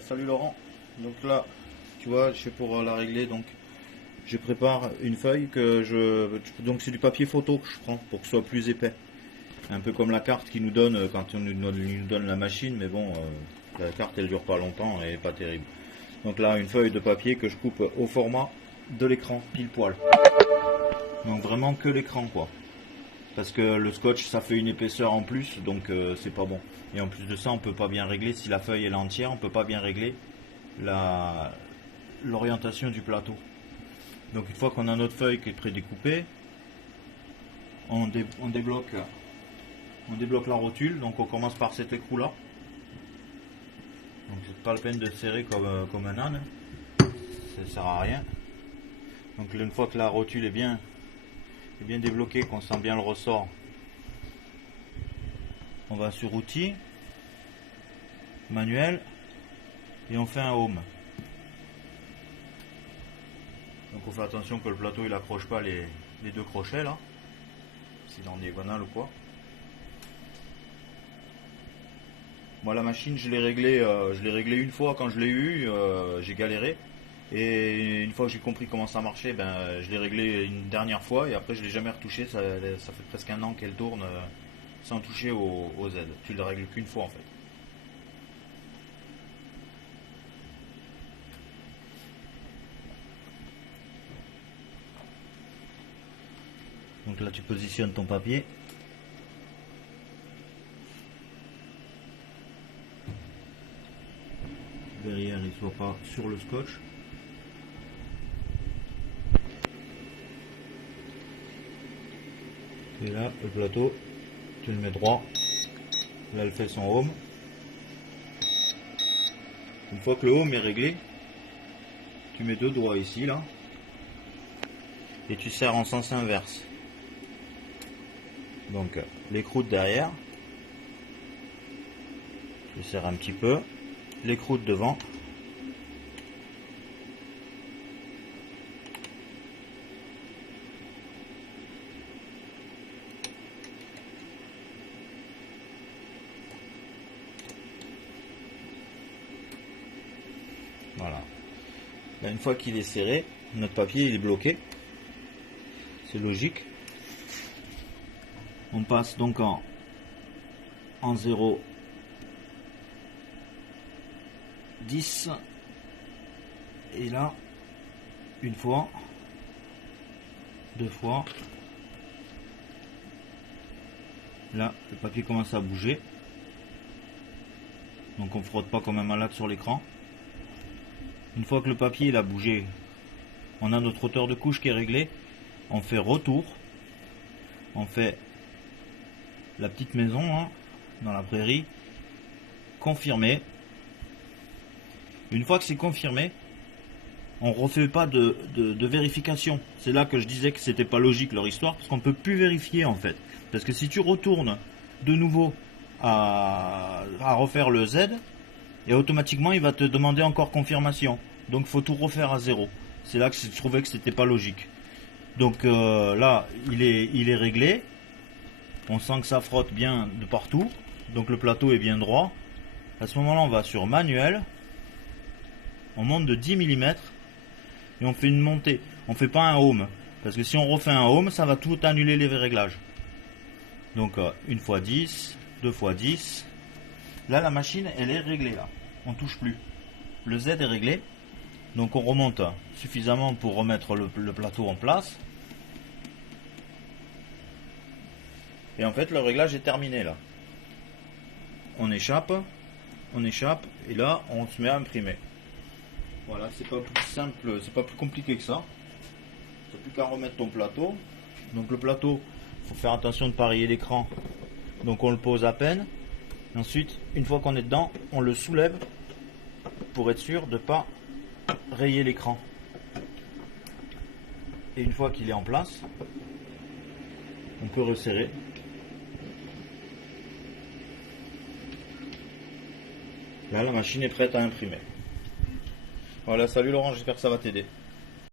Salut Laurent. Donc là, tu vois, je fais pour la régler. Donc, je prépare une feuille donc c'est du papier photo que je prends pour que ce soit plus épais. Un peu comme la carte qui nous donne quand nous donne la machine, mais bon, la carte elle dure pas longtemps et est pas terrible. Donc là, une feuille de papier que je coupe au format de l'écran, pile poil. Donc vraiment que l'écran quoi. Parce que le scotch ça fait une épaisseur en plus, donc c'est pas bon. Et en plus de ça, on peut pas bien régler si la feuille est entière, on peut pas bien régler l'orientation du plateau. Donc une fois qu'on a notre feuille qui est prédécoupée, on débloque la rotule. Donc on commence par cet écrou là. Donc c'est pas la peine de serrer comme un âne, ça sert à rien. Donc une fois que la rotule est bien débloquée, qu'on sent bien le ressort, on va sur outils, manuel, et on fait un home. Donc on fait attention que le plateau il accroche pas les deux crochets là, s'il en est diagonale ou quoi. Moi la machine je l'ai réglé une fois quand je l'ai eu, j'ai galéré. Et une fois que j'ai compris comment ça marchait, je l'ai réglé une dernière fois et après je l'ai jamais retouché. Ça fait presque un an qu'elle tourne sans toucher au Z. Tu le règles qu'une fois en fait. Donc là tu positionnes ton papier. Derrière il soit pas sur le scotch. Et là le plateau tu le mets droit. Là elle fait son home. Une fois que le home est réglé, tu mets deux doigts ici là et tu serres en sens inverse. Donc l'écrou de derrière, je serre un petit peu, l'écrou de devant, voilà. Là, une fois qu'il est serré, notre papier il est bloqué, c'est logique. On passe donc en 0, 10 et là une fois, deux fois, là le papier commence à bouger, donc on frotte pas comme un malade sur l'écran. Une fois que le papier il a bougé, on a notre hauteur de couche qui est réglée, on fait retour, on fait la petite maison hein, dans la prairie, confirmé. Une fois que c'est confirmé, on refait pas de vérification. C'est là que je disais que c'était pas logique leur histoire, parce qu'on peut plus vérifier en fait. Parce que si tu retournes de nouveau à refaire le Z, et automatiquement il va te demander encore confirmation. Donc il faut tout refaire à zéro. C'est là que je trouvais que c'était pas logique. Donc là il est réglé. On sent que ça frotte bien de partout. Donc le plateau est bien droit. À ce moment-là, on va sur manuel. On monte de 10 mm. Et on fait une montée. On ne fait pas un home. Parce que si on refait un home, ça va tout annuler les réglages. Donc 1 fois 10, 2 fois 10. Là, la machine, elle est réglée. Là, on ne touche plus. Le Z est réglé. Donc on remonte suffisamment pour remettre le plateau en place. Et en fait le réglage est terminé là. On échappe, et là on se met à imprimer. Voilà, c'est pas plus simple, c'est pas plus compliqué que ça. T'as plus qu'à remettre ton plateau. Donc le plateau, faut faire attention de ne pas rayer l'écran. Donc on le pose à peine. Ensuite, une fois qu'on est dedans, on le soulève pour être sûr de ne pas rayer l'écran. Et une fois qu'il est en place, on peut resserrer. Là, la machine est prête à imprimer. Voilà, salut Laurent, j'espère que ça va t'aider.